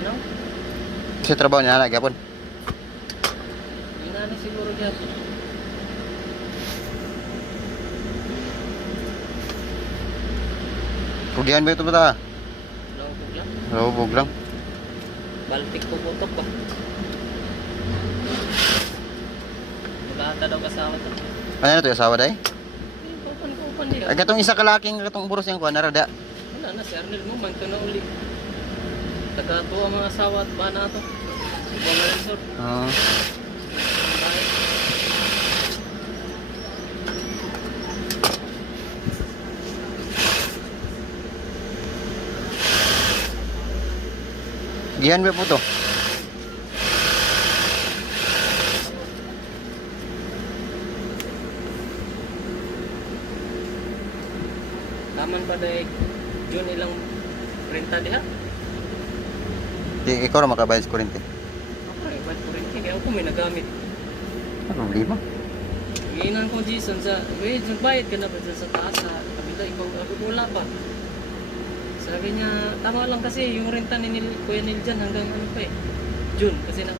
ano? Kasi trabaho niya na gapon. Yun na siguro dyan. Pugihan ba ito ba ta? Lawag lang. Lubog lang. Baltik po putok ba? Wala ta daw kasama to. Ano na ito yung asawa day? Kupan nila. Ay katong isa kalaking katong buros yung kuha narada. Wala na si Arnel mo, magto na uli. Tagato ang mga asawa at bana to. Buwan na rin sir. Oo. Gihan ba po to? Taman pa dahil June ilang renta diha. Di ikaw ra makabayad sa kuryente. Okay, ba't ko rin? Kaya ako may nagamit. Ano problema? Iinan ko Jason sa, wait, nagbayad ka na ba sa taas sa kabila? Ikaw, wala pa. Sabi niya, tama lang kasi yung renta ni Kuya Nil dyan hanggang ano pa eh. June, kasi na